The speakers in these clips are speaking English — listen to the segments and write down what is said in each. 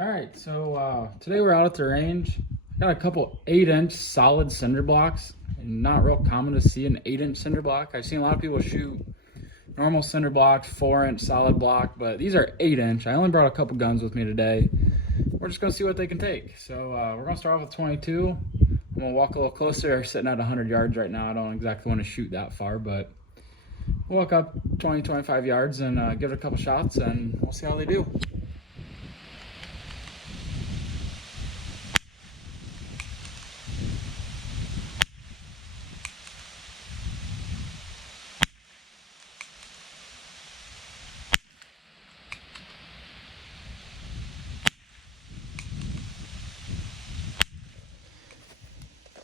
All right, so today we're out at the range. Got a couple 8-inch solid cinder blocks. Not real common to see an 8-inch cinder block. I've seen a lot of people shoot normal cinder blocks, 4-inch solid block, but these are 8-inch. I only brought a couple guns with me today. We're just gonna see what they can take. So we're gonna start off with 22. I'm gonna walk a little closer. They're sitting at 100 yards right now. I don't exactly want to shoot that far, but we'll walk up 20, 25 yards and give it a couple shots, and we'll see how they do.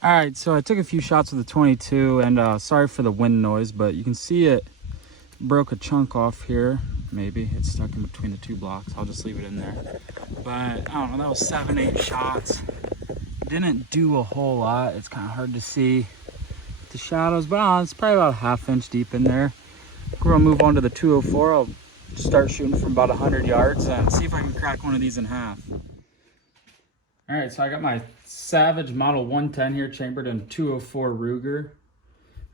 All right, so I took a few shots with the 22, and sorry for the wind noise, but you can see it broke a chunk off here. Maybe it's stuck in between the two blocks. I'll just leave it in there. But I don't know, that was 7, 8 shots. Didn't do a whole lot. It's kind of hard to see the shadows, but it's probably about a ½ inch deep in there. We're gonna move on to the 204. I'll start shooting from about 100 yards and see if I can crack one of these in half. All right, so I got my Savage Model 110 here, chambered in 204 Ruger.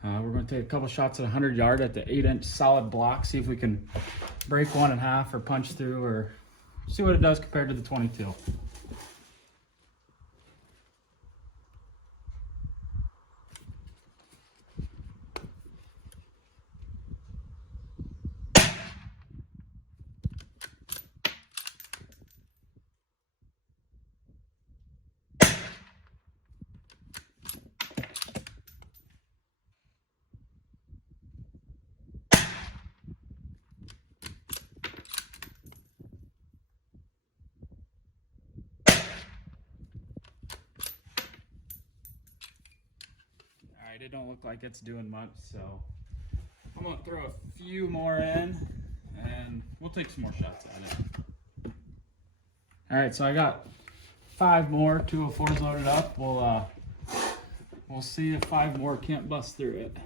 We're going to take a couple shots at 100 yard at the 8-inch solid block, see if we can break one in half or punch through or see what it does compared to the 22. All right, it don't look like it's doing much, so I'm gonna throw a few more in and we'll take some more shots at it. All right, so I got 5 more 204s loaded up. We'll see if 5 more can't bust through it.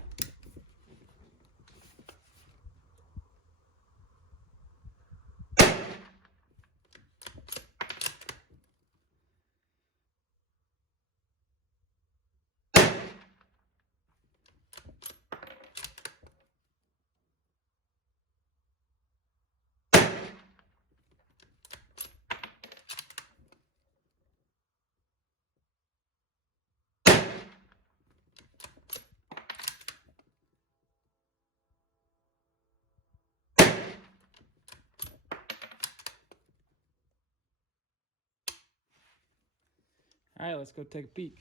All right, let's go take a peek.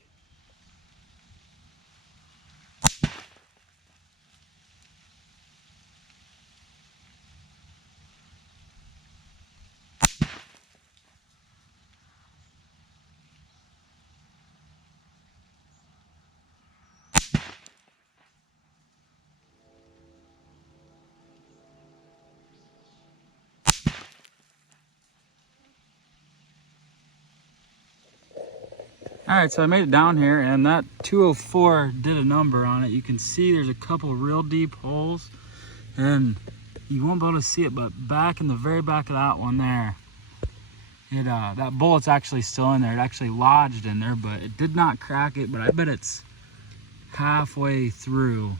All right, so I made it down here, and that 204 did a number on it. You can see there's a couple real deep holes, and you won't be able to see it, but back in the very back of that one there, that bullet's actually still in there. It actually lodged in there, but it did not crack it, but I bet it's halfway through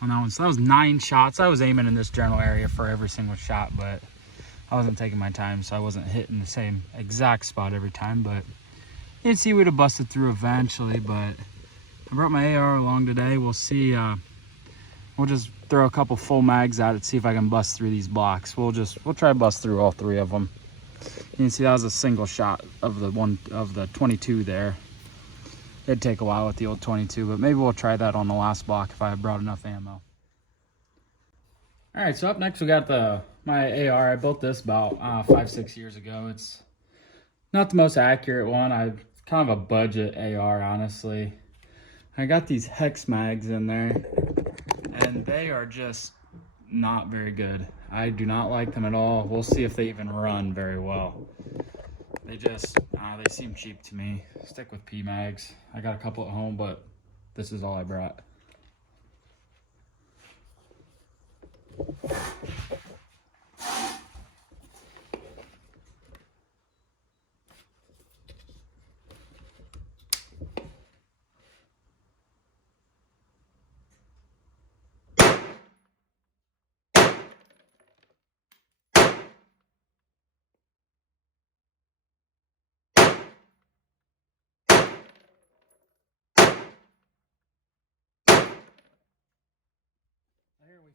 on that one. So that was 9 shots. I was aiming in this general area for every single shot, but I wasn't taking my time, so I wasn't hitting the same exact spot every time, but you can see we'd have busted through eventually. But I brought my AR along today. We'll see. We'll just throw a couple full mags at it, see if I can bust through these blocks. We'll try to bust through all 3 of them. You can see that was a single shot of the 22 there. It'd take a while with the old 22, but maybe we'll try that on the last block if I brought enough ammo. All right, so up next we got my AR. I built this about 5, 6 years ago. It's not the most accurate one. I've kind of a budget AR, honestly. I got these hex mags in there, and they are just not very good. I do not like them at all. We'll see if they even run very well. They just, they seem cheap to me. Stick with P mags. I got a couple at home, but this is all I brought.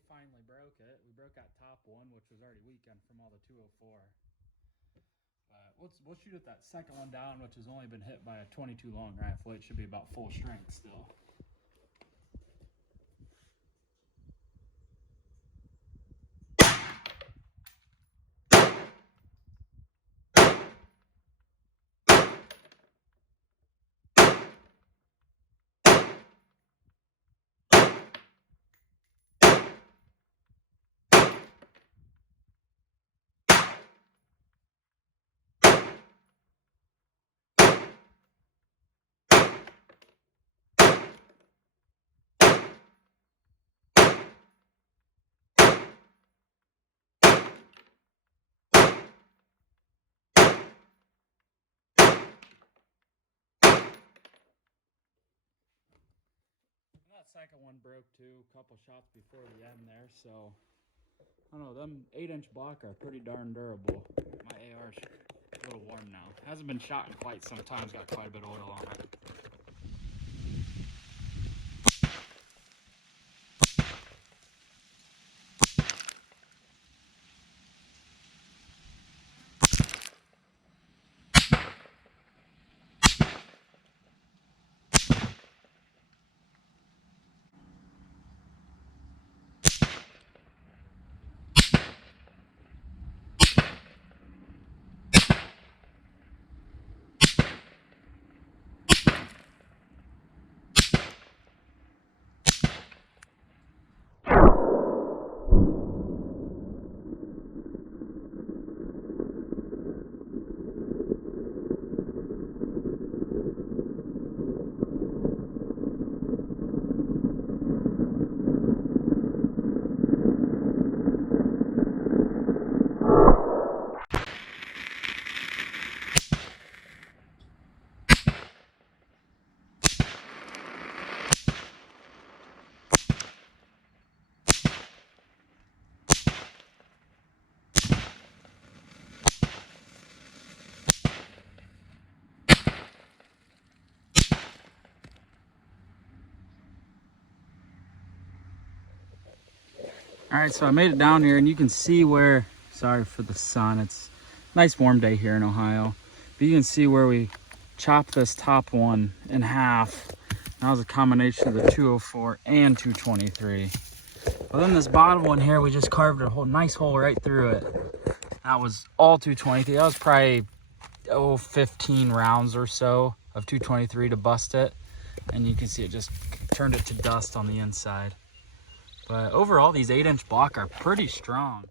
finally broke it. We broke that top one, which was already weakened from all the 204. But we'll shoot at that second one down, which has only been hit by a 22 long rifle. It should be about full strength still. That second one broke too, a couple shots before the end there, so I don't know, them 8-inch block are pretty darn durable. My AR's a little warm now. Hasn't been shot in quite some time, it's got quite a bit of oil on it. All right, so I made it down here and you can see where, sorry for the sun, it's a nice warm day here in Ohio, but you can see where we chopped this top one in half. That was a combination of the 204 and 223. But then this bottom one here, we just carved a nice hole right through it. That was all 223. That was probably 15 rounds or so of 223 to bust it. And you can see it just turned it to dust on the inside. But overall, these 8-inch block are pretty strong.